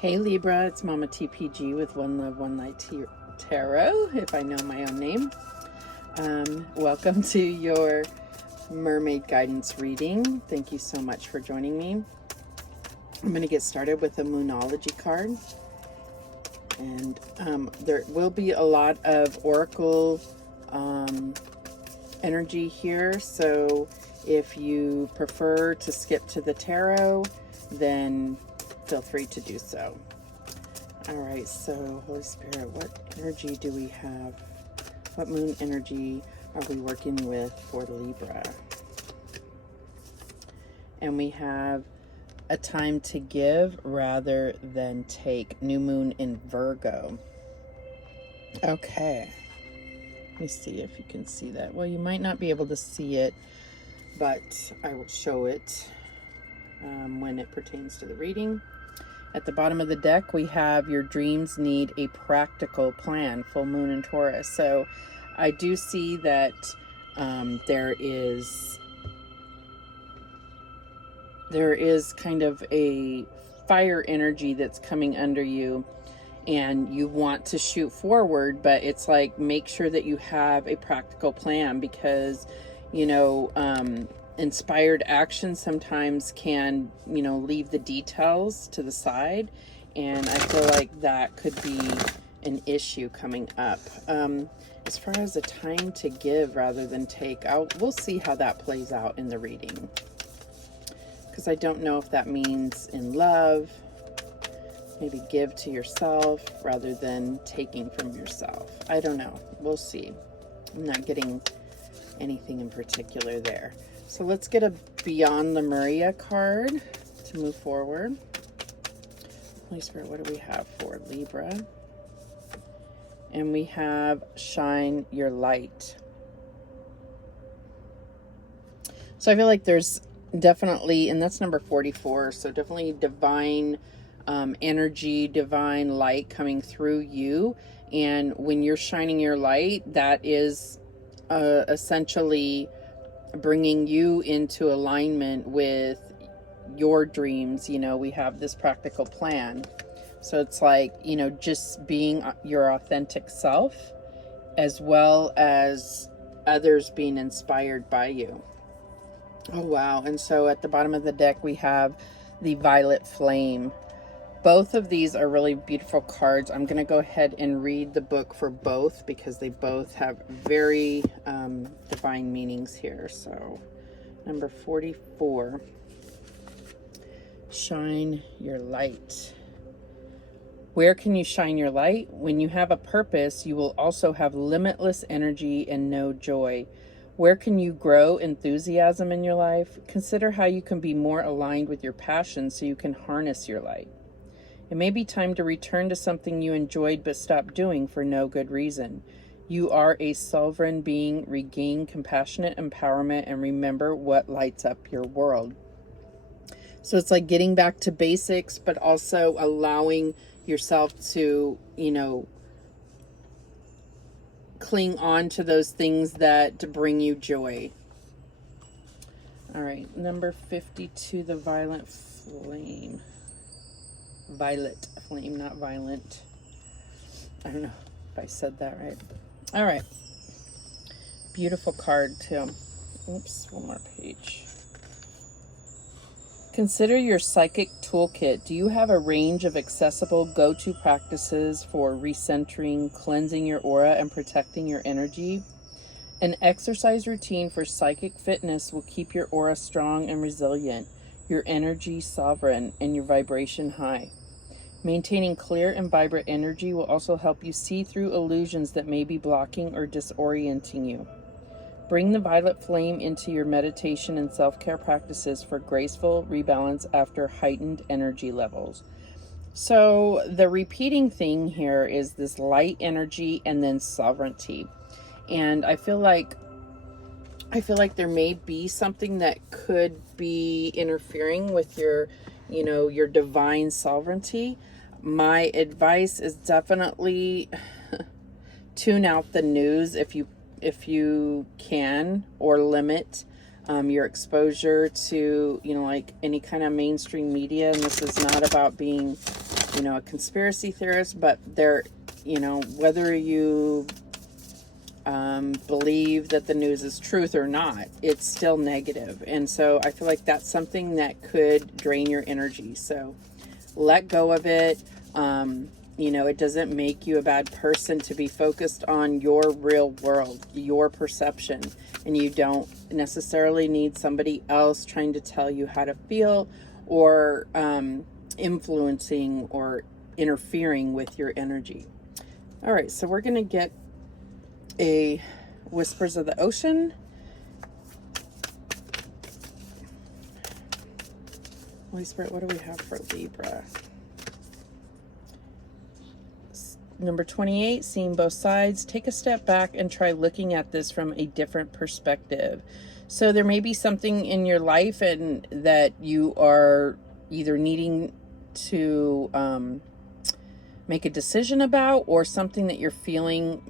Hey Libra, it's Mama TPG with One Love, One Light Tarot, if I know my own name. Welcome to your mermaid guidance reading. Thank you so much for joining me. I'm going to get started with a Moonology card. And there will be a lot of oracle energy here. So if you prefer to skip to the tarot, then feel free to do so. All right, so Holy Spirit, what energy do we have? What moon energy are we working with for Libra? And we have a time to give rather than take. New moon in Virgo. Okay. Let me see if you can see that. Well, you might not be able to see it, but I will show it when it pertains to the reading. At the bottom of the deck, we have your dreams need a practical plan, full moon in Taurus. So I do see that there is kind of a fire energy that's coming under you, and you want to shoot forward, but it's like, make sure that you have a practical plan, because, you know, inspired action sometimes can, you know, leave the details to the side, and I feel like that could be an issue coming up. As far as a time to give rather than take, we'll see how that plays out in the reading, because I don't know if that means in love, maybe give to yourself rather than taking from yourself. I don't know. We'll see. I'm not getting anything in particular there. So let's get a Beyond Lumeria card to move forward. Holy Spirit, what do we have for Libra? And we have Shine Your Light. So I feel like there's definitely, and that's number 44, so definitely divine energy, divine light coming through you. And when you're shining your light, that is essentially bringing you into alignment with your dreams. You know, we have this practical plan. So it's like, you know, just being your authentic self, as well as others being inspired by you. Oh, wow. And so at the bottom of the deck, we have the Violet Flame. Both of these are really beautiful cards. I'm going to go ahead and read the book for both, because they both have very divine meanings here. So number 44, Shine Your Light. Where can you shine your light? When you have a purpose, you will also have limitless energy and no joy. Where can you grow enthusiasm in your life? Consider how you can be more aligned with your passion so you can harness your light. It may be time to return to something you enjoyed but stopped doing for no good reason. You are a sovereign being. Regain compassionate empowerment and remember what lights up your world. So it's like getting back to basics, but also allowing yourself to, you know, cling on to those things that bring you joy. All right, number 52, the Violet Flame. Violet Flame, not violent. I don't know if I said that right. All right. Beautiful card too. Oops, one more page. Consider your psychic toolkit. Do you have a range of accessible go-to practices for recentering, cleansing your aura, and protecting your energy? An exercise routine for psychic fitness will keep your aura strong and resilient, your energy sovereign, and your vibration high. Maintaining clear and vibrant energy will also help you see through illusions that may be blocking or disorienting you. Bring the Violet Flame into your meditation and self-care practices for graceful rebalance after heightened energy levels. So the repeating thing here is this light energy and then sovereignty. And I feel like there may be something that could be interfering with your, you know, your divine sovereignty. My advice is definitely tune out the news if you can, or limit your exposure to, you know, like any kind of mainstream media. And this is not about being you know, a conspiracy theorist, but they're, you know, whether you believe that the news is truth or not, it's still negative. And so I feel like that's something that could drain your energy. So let go of it. You know, it doesn't make you a bad person to be focused on your real world, your perception. And you don't necessarily need somebody else trying to tell you how to feel, or influencing or interfering with your energy. All right, so we're going to get a Whispers of the Ocean. Holy Spirit, what do we have for Libra? Number 28, seeing both sides. Take a step back and try looking at this from a different perspective. So there may be something in your life and that you are either needing to make a decision about, or something that you're feeling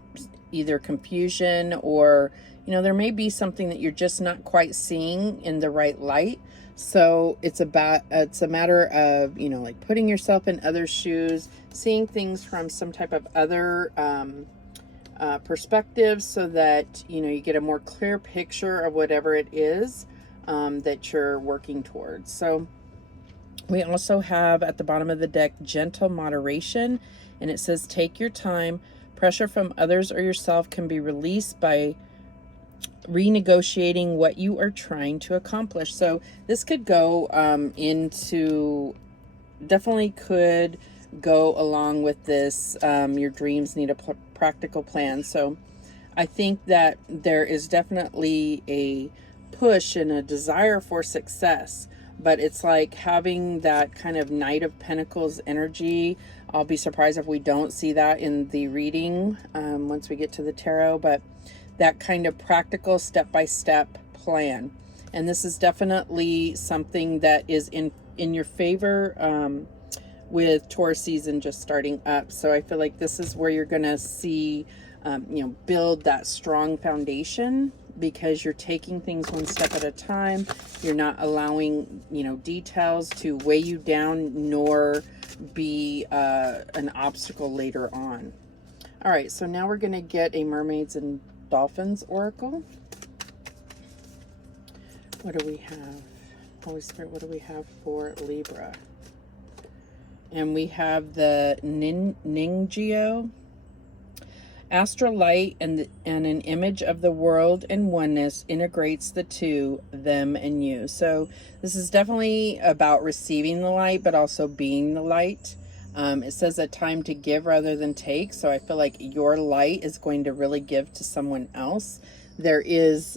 either confusion, or, you know, there may be something that you're just not quite seeing in the right light. So it's a matter of, you know, like putting yourself in other shoes, seeing things from some type of other perspective, so that, you know, you get a more clear picture of whatever it is that you're working towards. So we also have at the bottom of the deck, gentle moderation, and it says, take your time. Pressure from others or yourself can be released by renegotiating what you are trying to accomplish. So this could go definitely could go along with this. Your dreams need a practical plan. So I think that there is definitely a push and a desire for success, but it's like having that kind of Knight of Pentacles energy. I'll be surprised if we don't see that in the reading once we get to the tarot, but that kind of practical step-by-step plan. And this is definitely something that is in your favor with Taurus season just starting up. So I feel like this is where you're going to see, you know, build that strong foundation, because you're taking things one step at a time. You're not allowing, you know, details to weigh you down, nor be an obstacle later on. All right, so now we're going to get a Mermaids and Dolphins oracle. What do we have? Holy Spirit, what do we have for Libra? And we have the Ningyo. Astral light and an image of the world and oneness integrates the two, them and you. So this is definitely about receiving the light, but also being the light. It says a time to give rather than take. So I feel like your light is going to really give to someone else. There's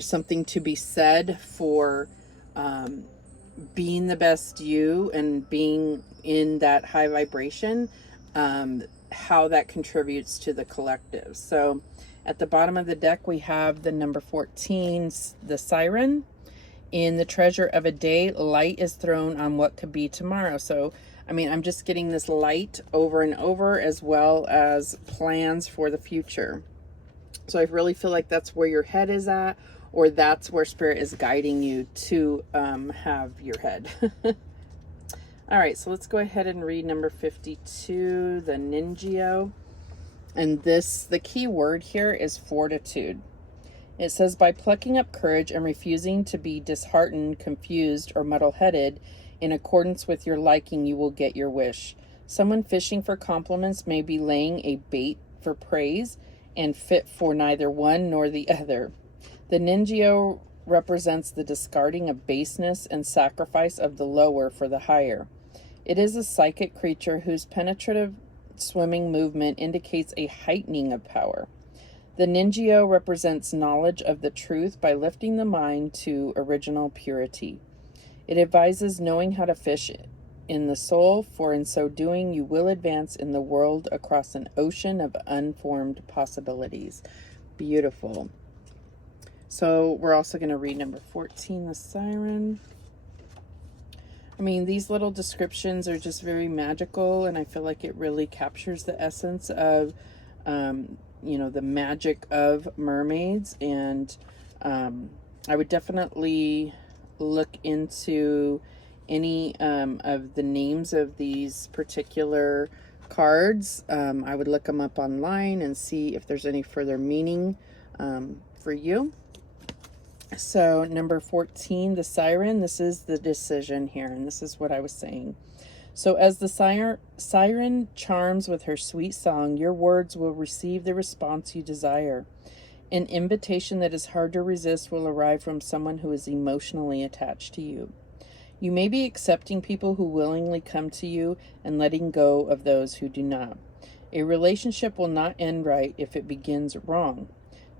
something to be said for being the best you and being in that high vibration. How that contributes to the collective. So at the bottom of the deck, we have the number 14, the Siren. In the treasure of a day, light is thrown on what could be tomorrow. So, I mean, I'm just getting this light over and over, as well as plans for the future. So I really feel like that's where your head is at, or that's where Spirit is guiding you to have your head. All right, so let's go ahead and read number 52, the Ningyo. And the key word here is fortitude. It says, by plucking up courage and refusing to be disheartened, confused, or muddle-headed, in accordance with your liking, you will get your wish. Someone fishing for compliments may be laying a bait for praise and fit for neither one nor the other. The Ningyo represents the discarding of baseness and sacrifice of the lower for the higher. It is a psychic creature whose penetrative swimming movement indicates a heightening of power. The Ningyo represents knowledge of the truth by lifting the mind to original purity. It advises knowing how to fish in the soul, for in so doing you will advance in the world across an ocean of unformed possibilities. Beautiful. So we're also going to read number 14, the Siren. I mean, these little descriptions are just very magical, and I feel like it really captures the essence of, you know, the magic of mermaids. And I would definitely look into any of the names of these particular cards, I would look them up online and see if there's any further meaning for you. So number 14, the Siren, this is the decision here, and this is what I was saying. So as the siren charms with her sweet song, your words will receive the response you desire. An invitation that is hard to resist will arrive from someone who is emotionally attached to you. You may be accepting people who willingly come to you and letting go of those who do not. A relationship will not end right if it begins wrong.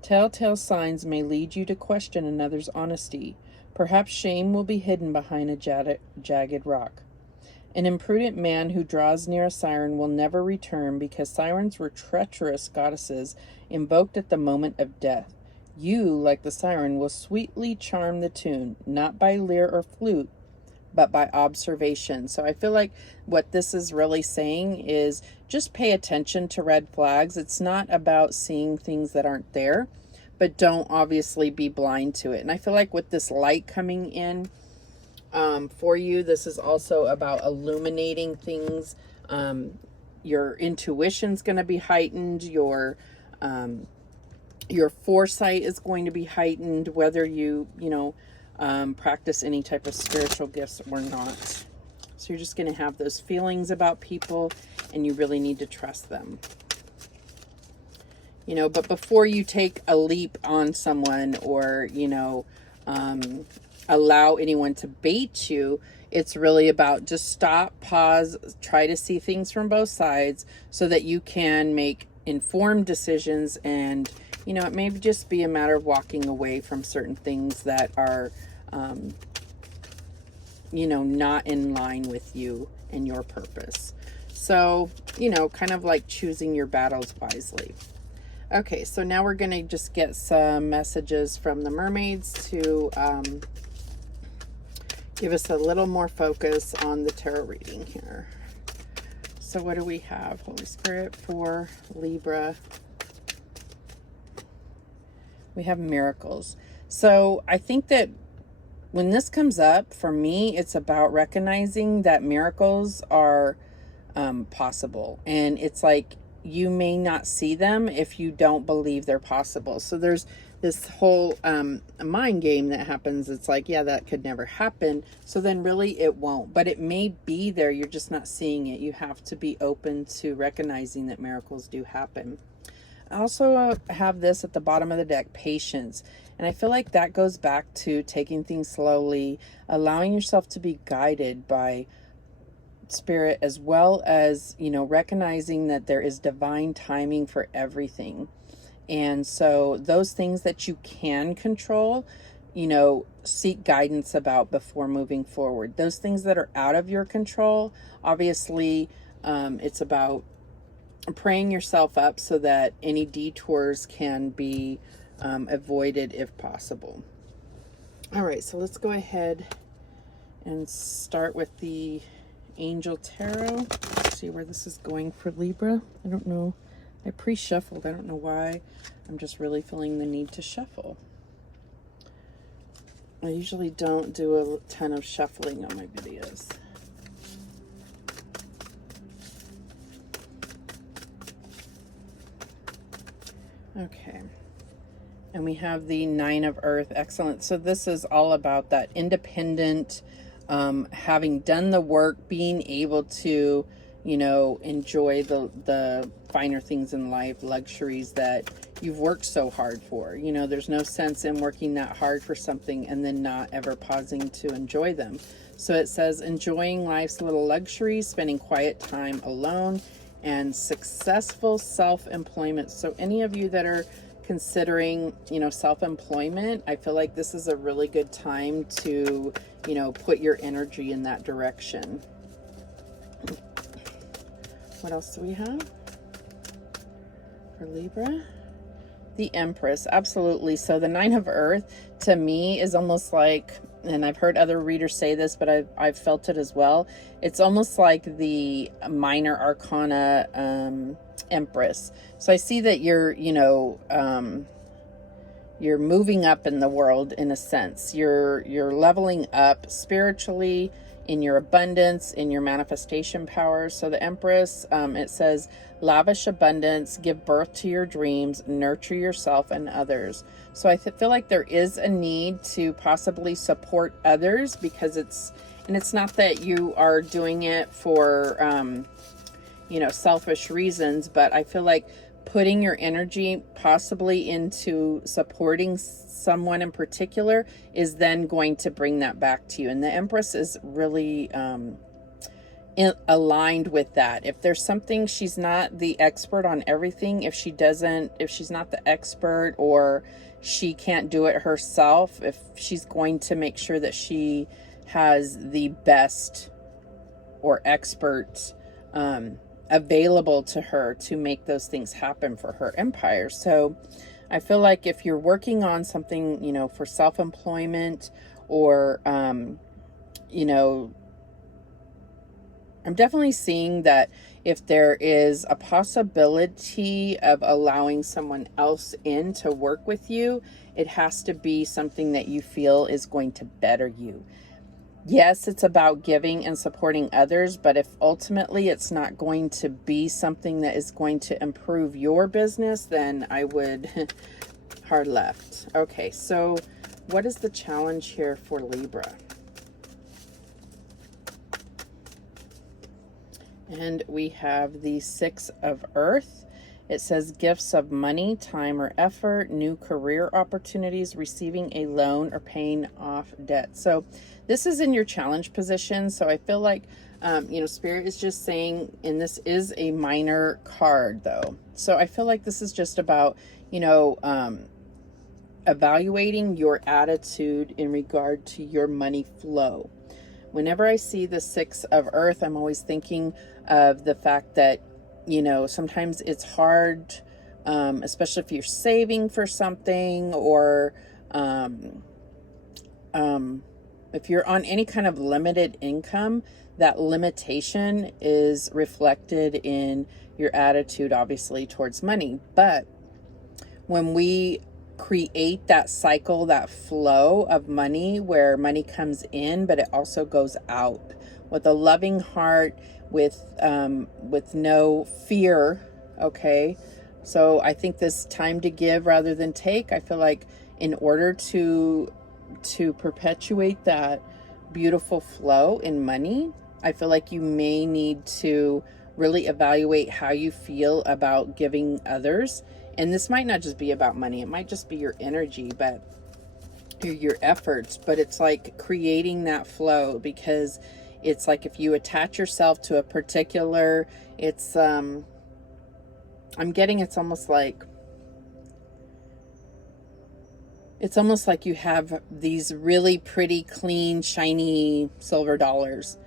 Telltale signs may lead you to question another's honesty. Perhaps shame will be hidden behind a jagged rock. An imprudent man who draws near a siren will never return, because sirens were treacherous goddesses invoked at the moment of death. You, like the siren, will sweetly charm the tune, not by lyre or flute, but by observation. So I feel like what this is really saying is just pay attention to red flags. It's not about seeing things that aren't there, but don't obviously be blind to it. And I feel like with this light coming in, for you, this is also about illuminating things. Your intuition's going to be heightened. Your foresight is going to be heightened, whether you practice any type of spiritual gifts or not. So you're just going to have those feelings about people, and you really need to trust them. But before you take a leap on someone, or, allow anyone to bait you, it's really about just stop, pause, try to see things from both sides so that you can make informed decisions. And, it may just be a matter of walking away from certain things that are, not in line with you and your purpose. So, kind of like choosing your battles wisely. Okay, so now we're going to just get some messages from the mermaids to give us a little more focus on the tarot reading here. So what do we have? Holy Spirit for Libra. We have miracles. So I think that when this comes up, for me, it's about recognizing that miracles are possible. And it's like, you may not see them if you don't believe they're possible. So there's this whole mind game that happens. It's like, yeah, that could never happen. So then really it won't, but it may be there. You're just not seeing it. You have to be open to recognizing that miracles do happen. I also have this at the bottom of the deck, patience. And I feel like that goes back to taking things slowly, allowing yourself to be guided by Spirit, as well as, recognizing that there is divine timing for everything. And so those things that you can control, seek guidance about before moving forward. Those things that are out of your control, obviously, it's about praying yourself up so that any detours can be avoided if possible. All right, so let's go ahead and start with the Angel Tarot. Let's see where this is going for Libra. I don't know. I pre-shuffled. I don't know why. I'm just really feeling the need to shuffle. I usually don't do a ton of shuffling on my videos. Okay. And we have the Nine of Earth. Excellent. So this is all about that independent, having done the work, being able to, enjoy the finer things in life, luxuries that you've worked so hard for. There's no sense in working that hard for something and then not ever pausing to enjoy them. So it says enjoying life's little luxuries, spending quiet time alone, and successful self-employment. So any of you that are considering, self-employment, I feel like this is a really good time to, put your energy in that direction. What else do we have for Libra? The Empress, absolutely. So the Nine of Earth, to me, is almost like, and I've heard other readers say this, but I've felt it as well. It's almost like the minor arcana Empress. So I see that you're, you're moving up in the world in a sense. You're leveling up spiritually, in your abundance, in your manifestation powers. So the Empress, it says, lavish abundance, give birth to your dreams, nurture yourself and others. So I feel like there is a need to possibly support others, because it's not that you are doing it for, selfish reasons, but I feel like putting your energy possibly into supporting someone in particular is then going to bring that back to you. And the Empress is really aligned with that. If there's something, she's not the expert on everything. If she's not the expert, or she can't do it herself, if she's going to make sure that she has the best or expert available to her to make those things happen for her empire. So I feel like if you're working on something, for self-employment, or, I'm definitely seeing that if there is a possibility of allowing someone else in to work with you, it has to be something that you feel is going to better you. Yes, it's about giving and supporting others, but if ultimately it's not going to be something that is going to improve your business, then I would hard left. Okay, so what is the challenge here for Libra? And we have the Six of Earth. It says gifts of money, time, or effort, new career opportunities, receiving a loan, or paying off debt. So this is in your challenge position. So I feel like, Spirit is just saying, and this is a minor card though. So I feel like this is just about, evaluating your attitude in regard to your money flow. Whenever I see the Six of Earth, I'm always thinking of the fact that, sometimes it's hard, especially if you're saving for something, or if you're on any kind of limited income, that limitation is reflected in your attitude, obviously, towards money. But when we create that cycle, that flow of money, where money comes in, but it also goes out with a loving heart, with no fear. Okay. So I think this time to give rather than take, I feel like in order to perpetuate that beautiful flow in money, I feel like you may need to really evaluate how you feel about giving others. And this might not just be about money. It might just be your energy, but your efforts. But it's like creating that flow, because it's like if you attach yourself to a particular, it's, I'm getting, it's almost like you have these really pretty, clean, shiny silver dollars,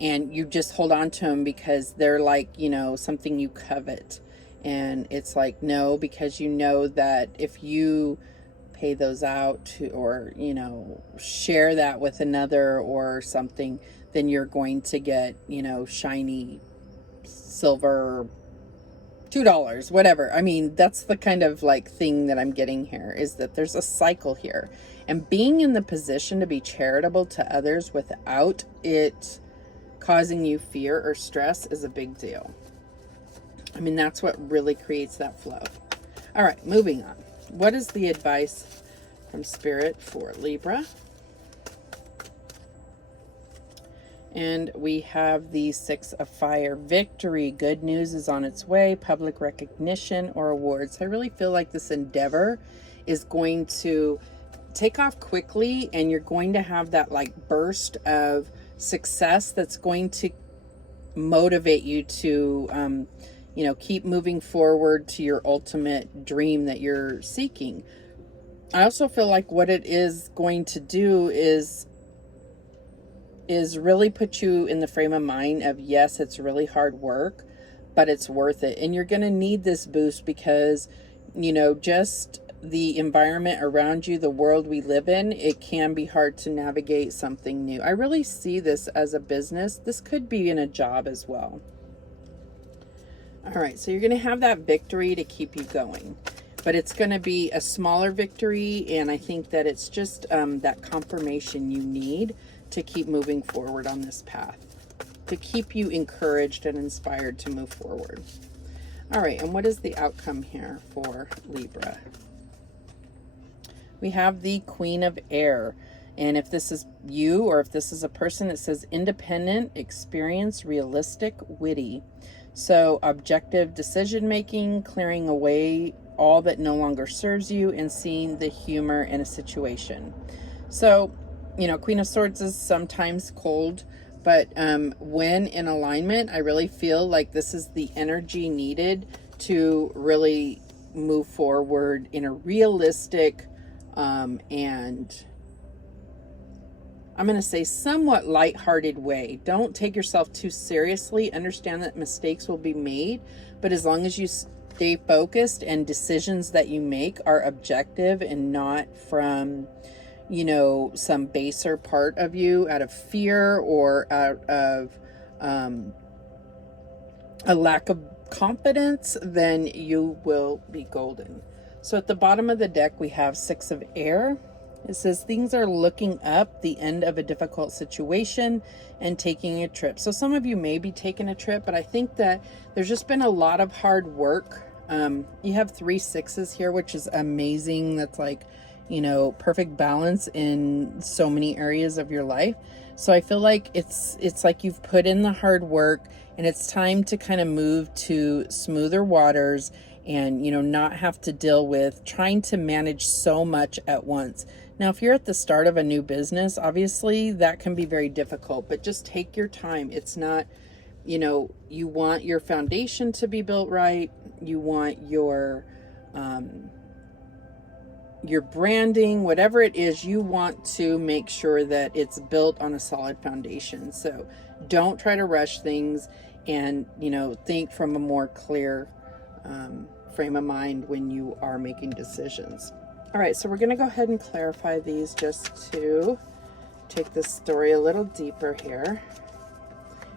and you just hold on to them because they're like, something you covet. And it's like, no, because that if you pay those out to, or, share that with another or something, then you're going to get, shiny silver $2, whatever. I mean, that's the kind of like thing that I'm getting here, is that there's a cycle here. And being in the position to be charitable to others without it causing you fear or stress is a big deal. I mean, that's what really creates that flow. All right, moving on. What is the advice from Spirit for Libra? And we have the Six of Fire. Victory. Good news is on its way. Public recognition or awards. I really feel like this endeavor is going to take off quickly, and you're going to have that like burst of success that's going to motivate you to, keep moving forward to your ultimate dream that you're seeking. I also feel like what it is going to do is really put you in the frame of mind of, yes, it's really hard work, but it's worth it. And you're going to need this boost because, just the environment around you, the world we live in, it can be hard to navigate something new. I really see this as a business. This could be in a job as well. All right, so you're going to have that victory to keep you going. but it's going to be a smaller victory, and I think that it's just that confirmation you need to keep moving forward on this path, to keep you encouraged and inspired to move forward. All right, and what is the outcome here for Libra? We have the Queen of Air. And if this is you, or if this is a person, it says independent, experienced, realistic, witty. So objective decision making, clearing away all that no longer serves you, and seeing the humor in a situation. So, you know, Queen of Swords is sometimes cold, but when in alignment, I really feel like this is the energy needed to really move forward in a realistic and I'm going to say somewhat lighthearted way. Don't take yourself too seriously. Understand that mistakes will be made, but as long as you stay focused and decisions that you make are objective and not from, you know, some baser part of you out of fear or out of a lack of confidence, then you will be golden. So at the bottom of the deck, we have Six of Air. It says things are looking up, the end of a difficult situation, and taking a trip. So some of you may be taking a trip, but I think that there's just been a lot of hard work. You have 3 sixes here, which is amazing. That's like, you know, perfect balance in so many areas of your life. So I feel like it's like you've put in the hard work, and it's time to kind of move to smoother waters and, you know, not have to deal with trying to manage so much at once. Now, if you're at the start of a new business, obviously that can be very difficult, but just take your time. It's not, you know, you want your foundation to be built right. You want your branding, whatever it is, you want to make sure that it's built on a solid foundation. So don't try to rush things, and, you know, think from a more clear frame of mind when you are making decisions. All right, so we're going to go ahead and clarify these just to take this story a little deeper here.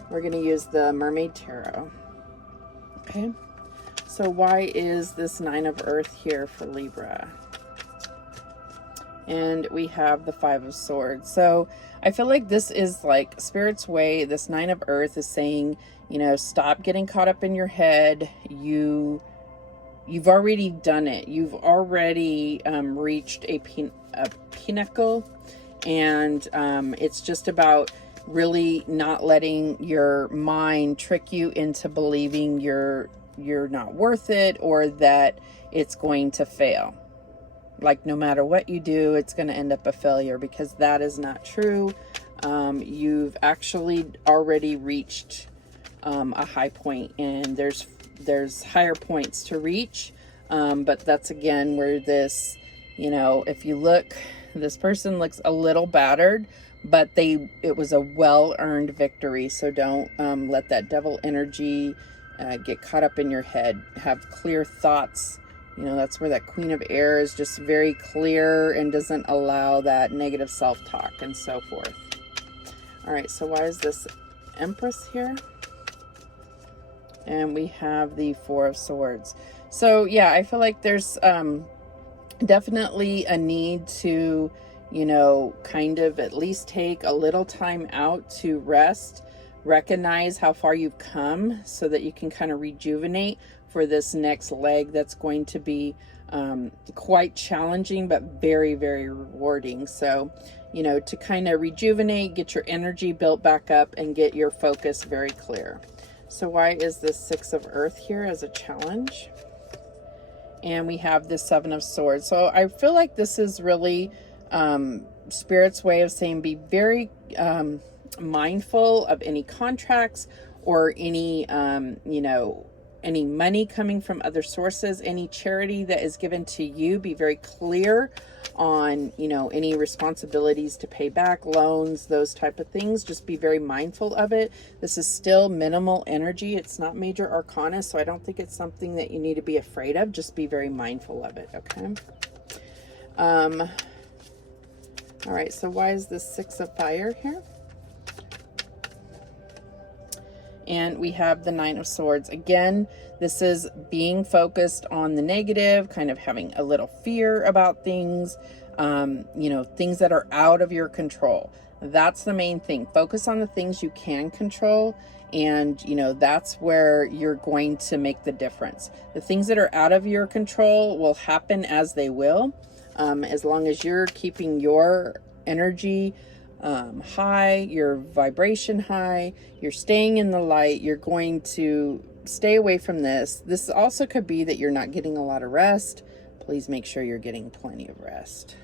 We're going to use the Mermaid Tarot. Okay, so why is this 9 of Earth here for Libra? And we have the 5 of Swords. So I feel like this is like Spirit's way. This 9 of Earth is saying, you know, stop getting caught up in your head. You've already done it. You've already reached a pinnacle, and it's just about really not letting your mind trick you into believing you're not worth it, or that it's going to fail. Like no matter what you do, it's going to end up a failure, because that is not true. You've actually already reached a high point, and there's higher points to reach, but that's again where this, you know, if you look, this person looks a little battered, but it was a well-earned victory. So don't let that devil energy get caught up in your head. Have clear thoughts. You know, that's where that Queen of Air is just very clear and doesn't allow that negative self-talk and so forth. All right, so why is this Empress here? And we have the 4 of Swords. So yeah, I feel like there's definitely a need to, you know, kind of at least take a little time out to rest, recognize how far you've come, so that you can kind of rejuvenate for this next leg that's going to be quite challenging, but very, very rewarding. So, you know, to kind of rejuvenate, get your energy built back up, and get your focus very clear. So why is this 6 of Earth here as a challenge? And we have the 7 of Swords. So I feel like this is really Spirit's way of saying be very mindful of any contracts or any, you know, any money coming from other sources, any charity that is given to you. Be very clear on, you know, any responsibilities to pay back, loans, those type of things. Just be very mindful of it. This is still minimal energy. It's not major arcana, so I don't think it's something that you need to be afraid of. Just be very mindful of it, okay? All right, so why is this 6 of Fire here? And we have the Nine of Swords. Again, this is being focused on the negative, kind of having a little fear about things, you know, things that are out of your control. That's the main thing. Focus on the things you can control. And, you know, that's where you're going to make the difference. The things that are out of your control will happen as they will. As long as you're keeping your energy high, your vibration high, you're staying in the light, you're going to stay away from this. This also could be that you're not getting a lot of rest. Please make sure you're getting plenty of rest.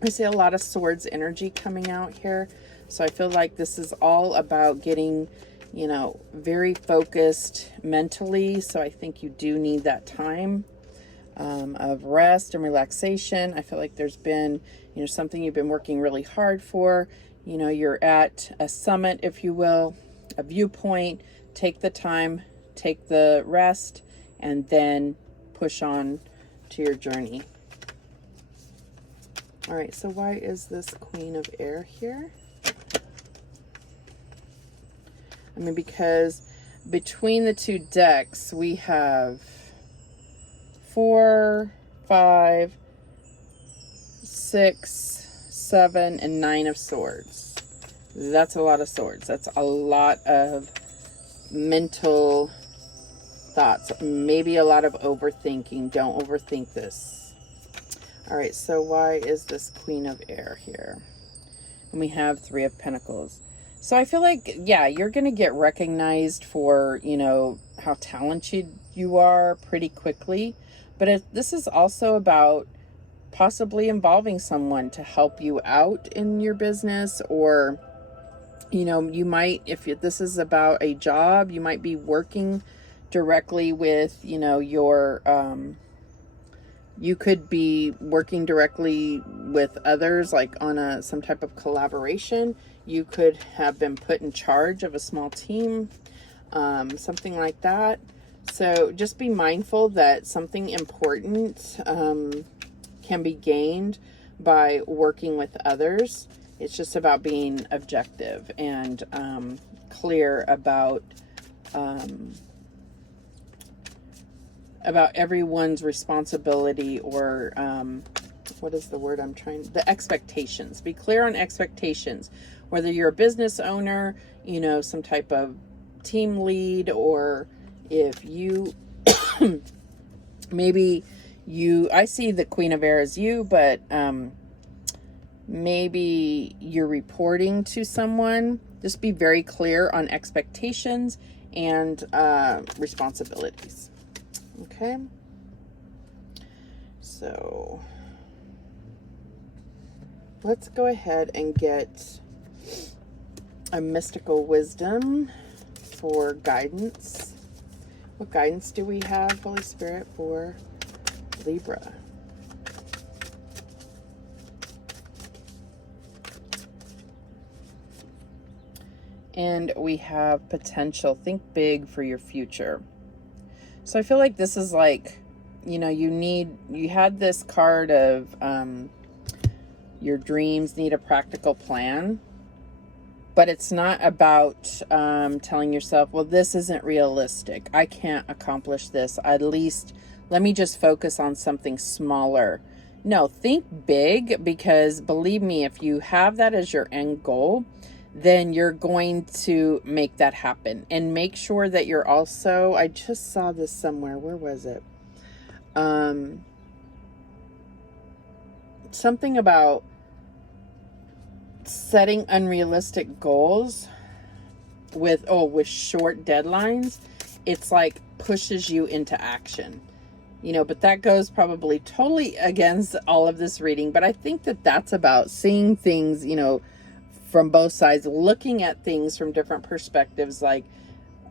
I see a lot of swords energy coming out here. So I feel like this is all about getting, you know, very focused mentally. So I think you do need that time of rest and relaxation. I feel like there's been, you know, something you've been working really hard for. You know, you're at a summit, if you will, a viewpoint. Take the time, take the rest, and then push on to your journey. All right, so why is this Queen of Air here? I mean, because between the two decks, we have 4, 5, 6, 7, and 9 of Swords. That's a lot of swords. That's a lot of mental thoughts. Maybe a lot of overthinking. Don't overthink this. All right, so why is this Queen of Air here? And we have 3 of Pentacles. So I feel like, yeah, you're going to get recognized for, you know, how talented you are pretty quickly. But this is also about possibly involving someone to help you out in your business, or, you know, you might, if this is about a job, you might be working directly with, you know, your, you could be working directly with others, like on some type of collaboration. You could have been put in charge of a small team, something like that. So just be mindful that something important can be gained by working with others. It's just about being objective and clear about everyone's responsibility, or what is the word I'm trying, the expectations. Be clear on expectations, whether you're a business owner, you know, some type of team lead, or if you maybe I see the Queen of Air as you, but maybe you're reporting to someone. Just be very clear on expectations and responsibilities. Okay, so let's go ahead and get a mystical wisdom for guidance. What guidance do we have, Holy Spirit, for Libra? And we have potential. Think big for your future. So I feel like this is like, you know, you had this card of your dreams need a practical plan. But it's not about telling yourself, well, this isn't realistic. I can't accomplish this. At least let me just focus on something smaller. No, think big, because believe me, if you have that as your end goal, then you're going to make that happen. And make sure that you're also, I just saw this somewhere. Where was it? Something about setting unrealistic goals with short deadlines. It's like pushes you into action, you know, but that goes probably totally against all of this reading. But I think that that's about seeing things, you know, from both sides, looking at things from different perspectives. Like,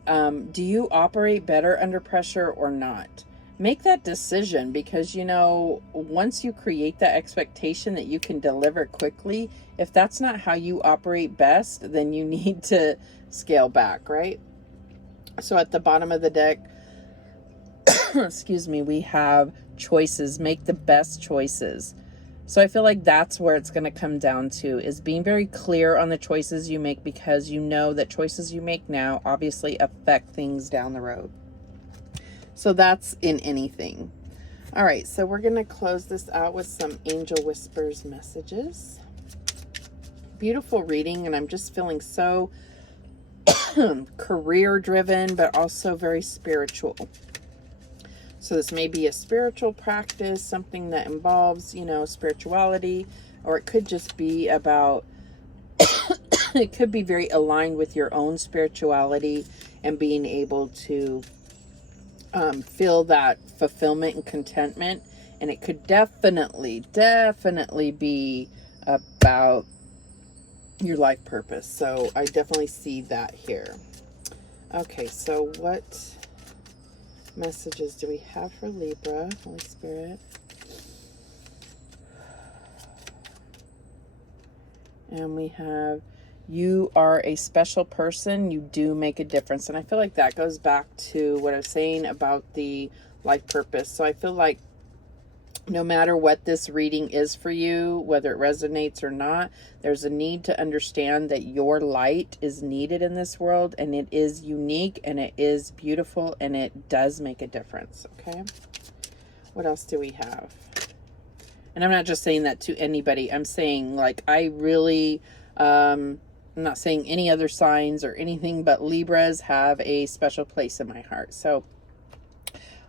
do you operate better under pressure or not? Make that decision, because, you know, once you create that expectation that you can deliver quickly, if that's not how you operate best, then you need to scale back, right? So at the bottom of the deck, excuse me, we have choices. Make the best choices. So I feel like that's where it's going to come down to, is being very clear on the choices you make, because you know that choices you make now obviously affect things down the road. So that's in anything. All right, so we're going to close this out with some Angel Whispers messages. Beautiful reading, and I'm just feeling so career driven, but also very spiritual. So this may be a spiritual practice, something that involves, you know, spirituality, or it could just be about, it could be very aligned with your own spirituality and being able to feel that fulfillment and contentment. And it could definitely be about your life purpose. So I definitely see that here. Okay, so what messages do we have for Libra, Holy Spirit? And we have, you are a special person. You do make a difference. And I feel like that goes back to what I was saying about the life purpose. So I feel like no matter what this reading is for you, whether it resonates or not, there's a need to understand that your light is needed in this world, and it is unique, and it is beautiful, and it does make a difference, okay? What else do we have? And I'm not just saying that to anybody. I'm saying, like, I really, I'm not saying any other signs or anything, but Libras have a special place in my heart. So,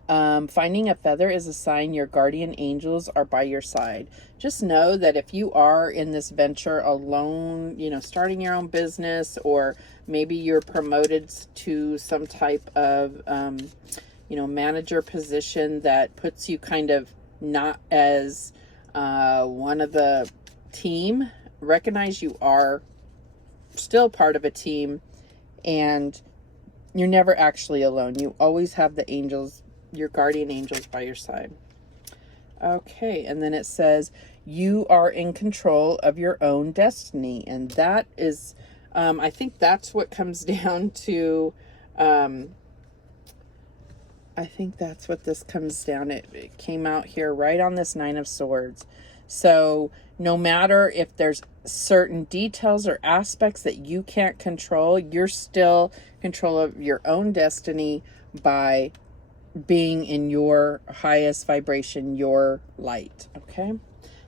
finding a feather is a sign your guardian angels are by your side. Just know that if you are in this venture alone, you know, starting your own business, or maybe you're promoted to some type of, you know, manager position that puts you kind of not as one of the team, recognize you are still part of a team, and you're never actually alone. You always have the angels, your guardian angels, by your side. Okay, and then it says you are in control of your own destiny, and that is, I think that's what comes down to. I think that's what this comes down. It came out here right on this Nine of Swords. So no matter if there's certain details or aspects that you can't control, you're still in control of your own destiny by being in your highest vibration, your light. Okay,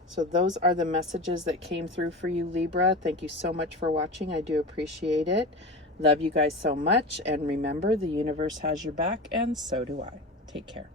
so those are the messages that came through for you, Libra. Thank you so much for watching. I do appreciate it. Love you guys so much, and remember, the universe has your back, and so do I. Take care.